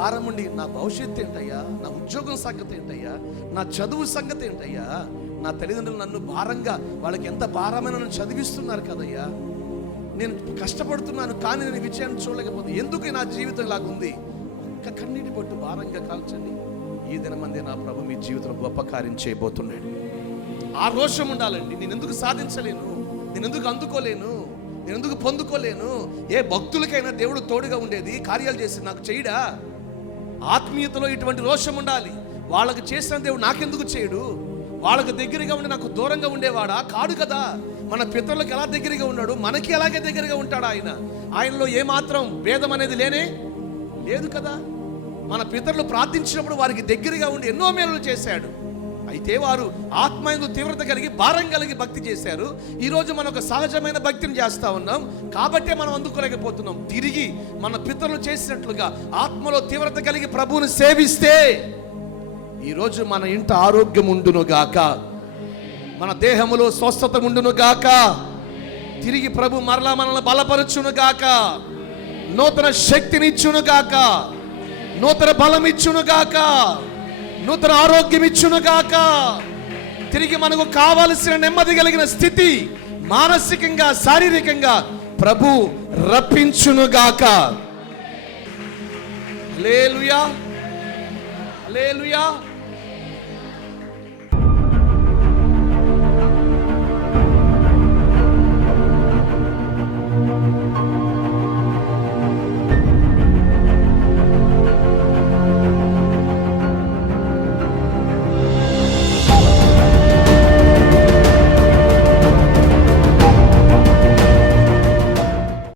భారం ఉండి నా భవిష్యత్తు ఏంటయ్యా నా ఉద్యోగం సంగతి ఏంటయ్యా నా చదువు సంగతి ఏంటయ్యా నా తల్లిదండ్రులు నన్ను భారంగా వాళ్ళకి ఎంత భారమైన నన్ను చదివిస్తున్నారు కదయ్యా? నేను కష్టపడుతున్నాను కానీ నేను విజయాన్ని చూడలేకపోతే ఎందుకు నా జీవితం ఇలాగుంది? ఒక్క కన్నీటి పట్టు భారంగా కాల్చండి. ఈ దినమంది నా ప్రభు మీ జీవితంలో గొప్ప కార్యం చేయబోతున్నాడు. ఆ రోషం ఉండాలండి. నేను ఎందుకు సాధించలేను? నేను ఎందుకు అందుకోలేను? నేను ఎందుకు పొందుకోలేను? ఏ భక్తులకైనా దేవుడు తోడుగా ఉండేది కార్యాలు చేసి నాకు చేయడా? ఆత్మీయతలో ఇటువంటి రోషం ఉండాలి. వాళ్ళకి చేసిన దేవుడు నాకెందుకు చేయడు? వాళ్ళకి దగ్గరగా ఉండి నాకు దూరంగా ఉండేవాడా? కాడు కదా. మన పితరులకు ఎలా దగ్గరగా ఉన్నాడు? మనకి ఎలాగే దగ్గరగా ఉంటాడు ఆయన? ఆయనలో ఏమాత్రం భేదం అనేది లేనే లేదు కదా. మన పితరులు ప్రార్థించినప్పుడు వారికి దగ్గరగా ఉండి ఎన్నో మేలు చేశాడు. అయితే వారు ఆత్మయందు తీవ్రత కలిగి భారం కలిగి భక్తి చేశారు. ఈరోజు మనం ఒక సహజమైన భక్తిని చేస్తూ ఉన్నాం. కాబట్టే మనం అందుకోలేకపోతున్నాం. తిరిగి మన పితరులు చేసినట్లుగా ఆత్మలో తీవ్రత కలిగి ప్రభువుని సేవిస్తే ఈరోజు మన ఇంట ఆరోగ్యం ఉండును గాక. మన దేహములో స్వస్థత ఉండును గాక. తిరిగి ప్రభు మరలా మనల్ని బలపరచును గాక. నూతన శక్తినిచ్చును గాక. నూతన బలం ఇచ్చును గాక. నూతన ఆరోగ్యం ఇచ్చును గాక. తిరిగి మనకు కావలసిన నెమ్మది కలిగిన స్థితి మానసికంగా శారీరకంగా ప్రభు రప్పించును గాక. లేలుయా హల్లెలూయా.